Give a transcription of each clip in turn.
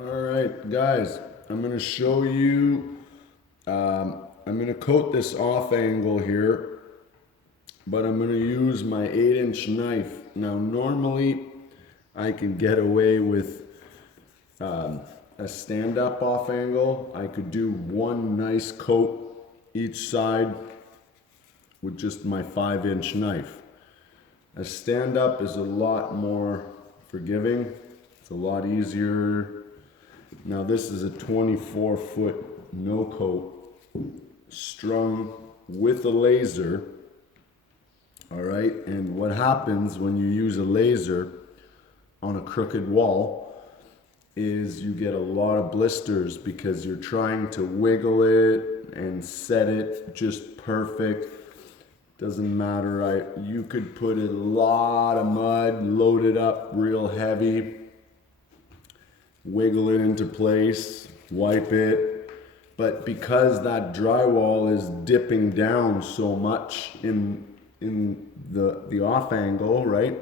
All right, guys, I'm going to show you, I'm going to coat this off angle here, but I'm going to use my 8-inch knife. Now, normally I can get away with a stand-up off angle. I could do one nice coat each side with just my 5-inch knife. A stand-up is a lot more forgiving. It's a lot easier. Now this is a 24-foot no coat strung with a laser. All right, and what happens when you use a laser on a crooked wall is you get a lot of blisters because you're trying to wiggle it and set it just perfect. Doesn't matter, you could put a lot of mud, load it up real heavy, wiggle it into place, wipe it. But because that drywall is dipping down so much in the off angle, right?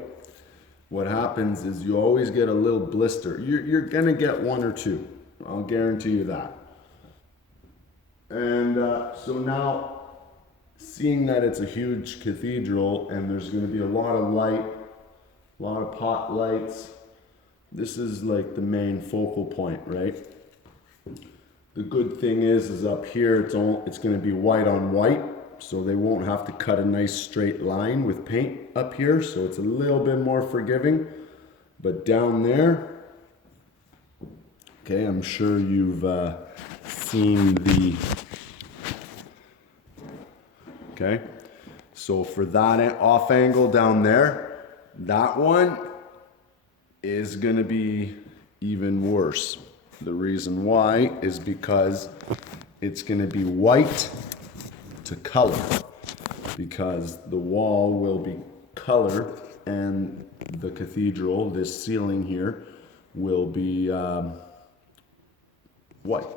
What happens is you always get a little blister. You're gonna get one or two. I'll guarantee you that. And so now, seeing that it's a huge cathedral and there's gonna be a lot of light, a lot of pot lights, this is like the main focal point, right? The good thing is up here it's going to be white on white, so they won't have to cut a nice straight line with paint up here, so it's a little bit more forgiving. But down there, okay, I'm sure you've seen the, okay? So for that off angle down there, that one is gonna be even worse. The reason why is because it's gonna be white to color, because the wall will be color and the cathedral, this ceiling here, will be white.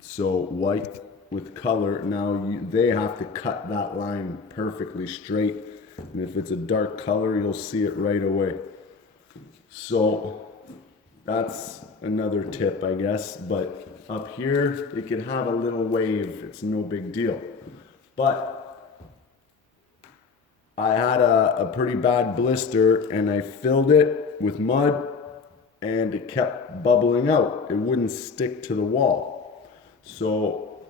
So white with color, now they have to cut that line perfectly straight, and if it's a dark color, you'll see it right away. So that's another tip, I guess. But up here, it can have a little wave. It's no big deal. But I had a pretty bad blister and I filled it with mud and it kept bubbling out. It wouldn't stick to the wall. So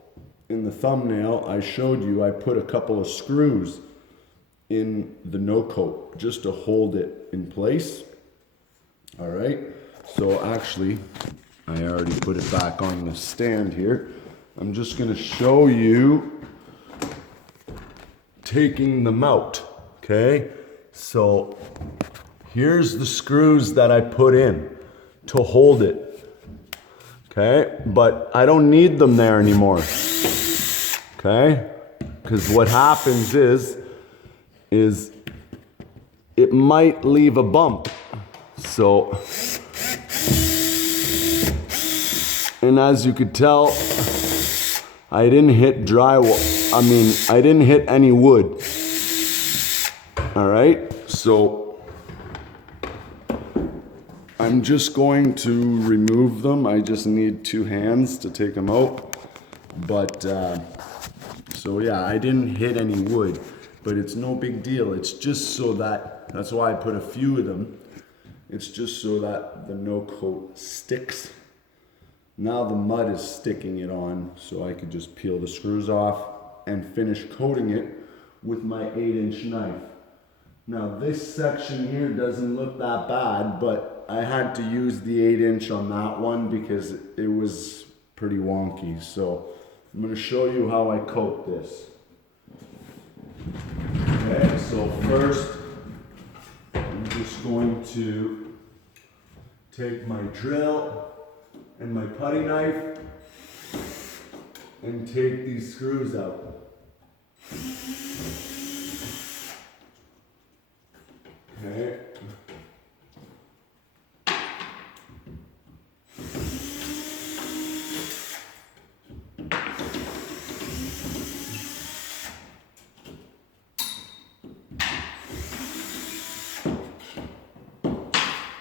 in the thumbnail, I showed you, I put a couple of screws in the no coat just to hold it in place. All right, so actually, I already put it back on the stand here. I'm just gonna show you taking them out, okay? So here's the screws that I put in to hold it, okay? But I don't need them there anymore, okay? Because what happens is it might leave a bump. So, and as you could tell, I didn't hit I didn't hit any wood. All right, so I'm just going to remove them. I just need 2 hands to take them out. But, so yeah, I didn't hit any wood, but it's no big deal. It's just so that's why I put a few of them. It's just so that the no coat sticks. Now the mud is sticking it on, so I could just peel the screws off and finish coating it with my 8-inch knife. Now this section here doesn't look that bad, but I had to use the 8-inch on that one because it was pretty wonky. So I'm gonna show you how I coat this. Okay, so first, I'm just going to take my drill and my putty knife and take these screws out. Okay.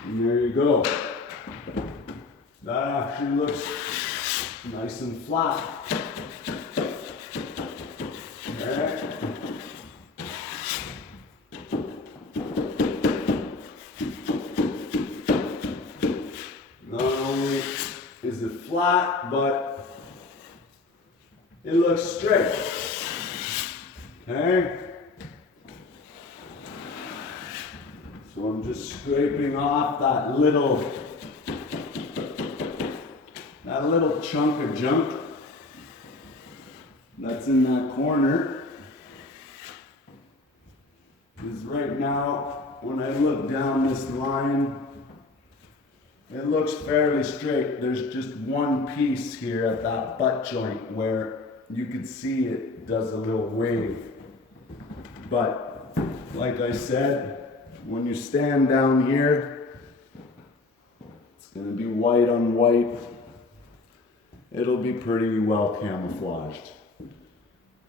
And there you go. That actually looks nice and flat. Okay. Not only is it flat, but it looks straight. Okay. So I'm just scraping off that little chunk of junk that's in that corner. Because right now, when I look down this line, it looks fairly straight. There's just one piece here at that butt joint where you can see it does a little wave. But like I said, when you stand down here, it's going to be white on white. It'll be pretty well camouflaged.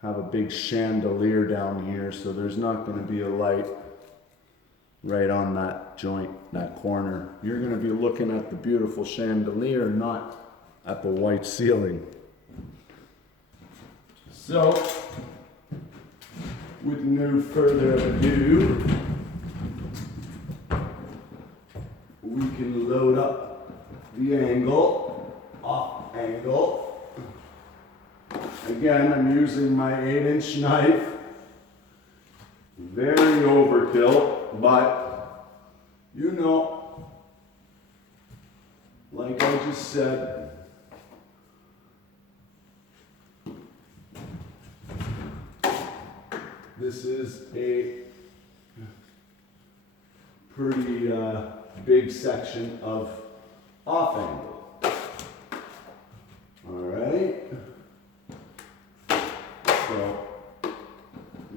Have a big chandelier down here, so there's not going to be a light right on that joint, that corner. You're going to be looking at the beautiful chandelier, not at the white ceiling. So, with no further ado, we can load up the angle, off angle. Again, I'm using my 8-inch knife. Very overkill, but you know, like I just said, this is a pretty big section of off angle. All right. So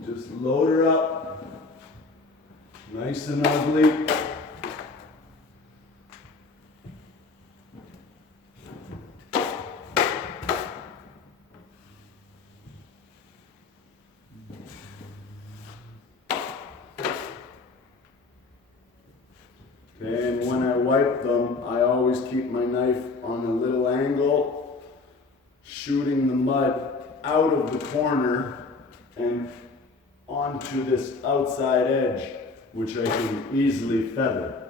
just load her up, nice and ugly. Okay, and when I wipe them, I always keep my knife on a little angle, shooting the mud out of the corner and onto this outside edge, which I can easily feather.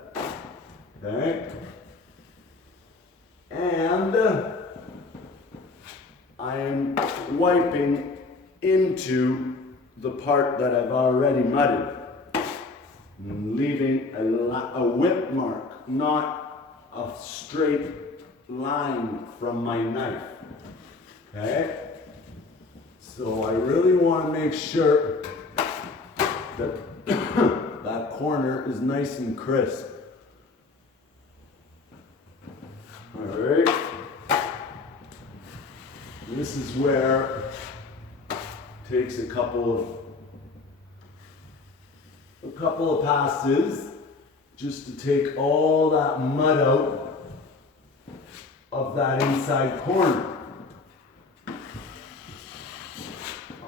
Okay? And I am wiping into the part that I've already mudded, leaving a whip mark, not a straight line from my knife. Okay? So I really want to make sure that that corner is nice and crisp. All right. This is where it takes a couple of passes just to take all that mud out of that inside corner.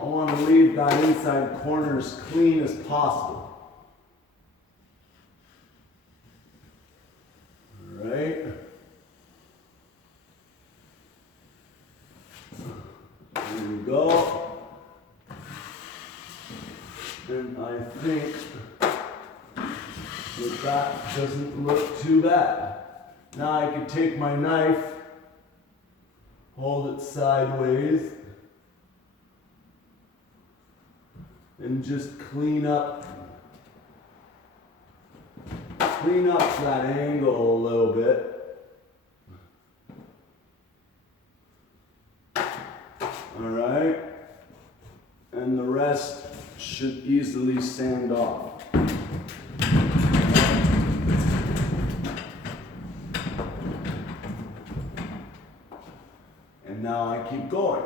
I want to leave that inside corner as clean as possible. All right. There we go. And I think that doesn't look too bad. Now I can take my knife, hold it sideways, and just clean up that angle a little bit. All right, and the rest should easily sand off. And now I keep going.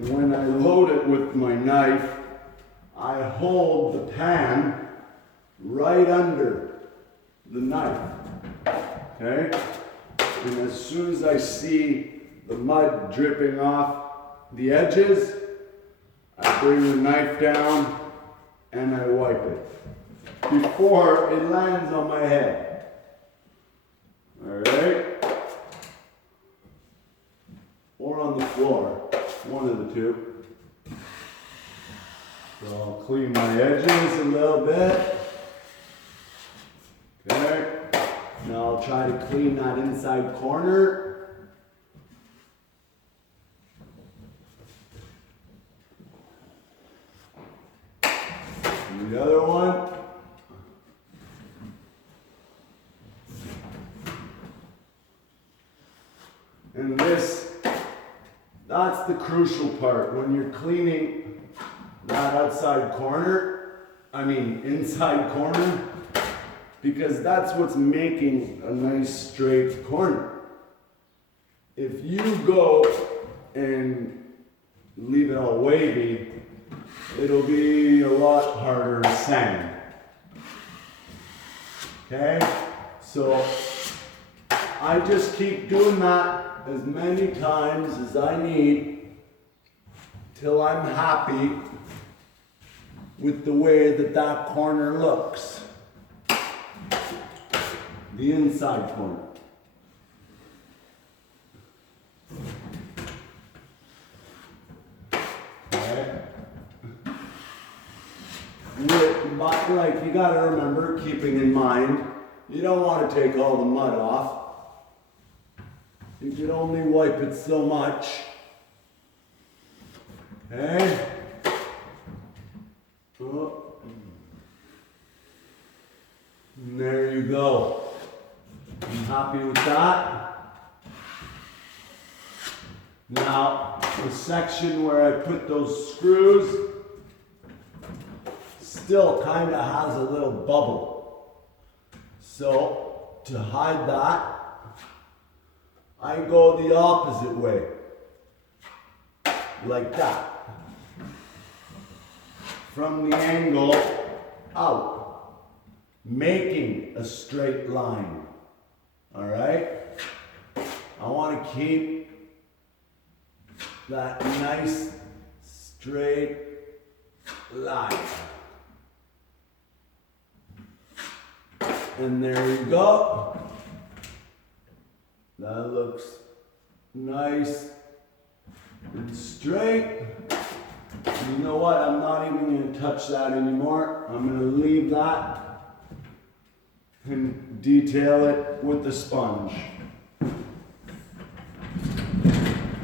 And when I load it with my knife, I hold the pan right under the knife, okay? And as soon as I see the mud dripping off the edges, I bring the knife down and I wipe it before it lands on my head. All right? Or on the floor, one of the two. So I'll clean my edges a little bit. Okay. Now I'll try to clean that inside corner. And the other one. And this, that's the crucial part when you're cleaning that outside corner, inside corner, because that's what's making a nice straight corner. If you go and leave it all wavy, it'll be a lot harder to sand. Okay? So I just keep doing that as many times as I need till I'm happy with the way that that corner looks. The inside corner. Okay. But like you gotta remember, keeping in mind, you don't want to take all the mud off. You can only wipe it so much. Okay? Oh. And there you go. I'm happy with that. Now, the section where I put those screws still kind of has a little bubble. So, to hide that, I go the opposite way, like that, from the angle out, making a straight line, all right? I want to keep that nice straight line. And there you go. That looks nice and straight. You know what? I'm not even going to touch that anymore. I'm going to leave that and detail it with the sponge.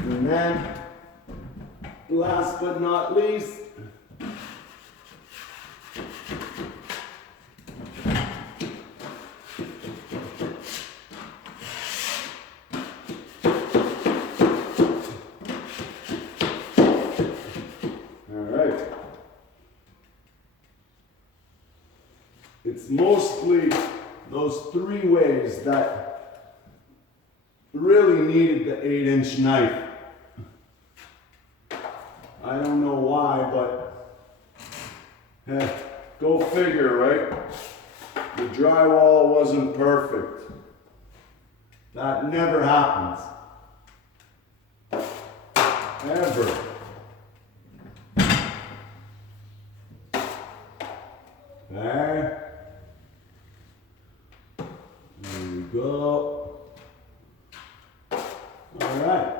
And then, last but not least, it's mostly those three ways that really needed the 8-inch knife. I don't know why, but go figure, right? The drywall wasn't perfect. That never happens. Ever. There. There you go. All right.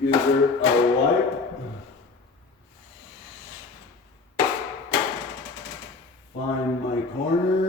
Give her a wipe. Find my corner.